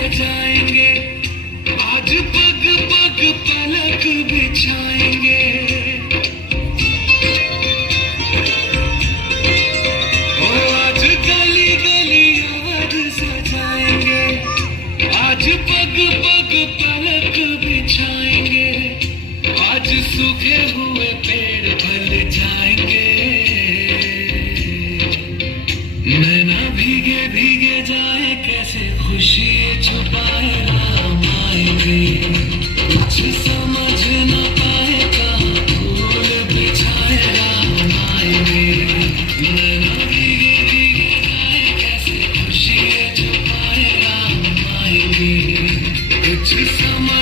सजाएंगे, आज पग पग पलक बिछाएंगे। ओ आज गली गली याद सजाएंगे, आज पग पग पलक बिछाएंगे, आज सूखे हुए पेड़ फल जाएंगे। नैना भीगे भीगे जाए कैसे खुशी छुपाए राम आएंगे, कुछ समझ न पाए कहाँ फूल बिछाए राम आएंगे। नैना भीगे भीगे जाए कैसे खुशी छुपाए राम आएंगे, कुछ समझ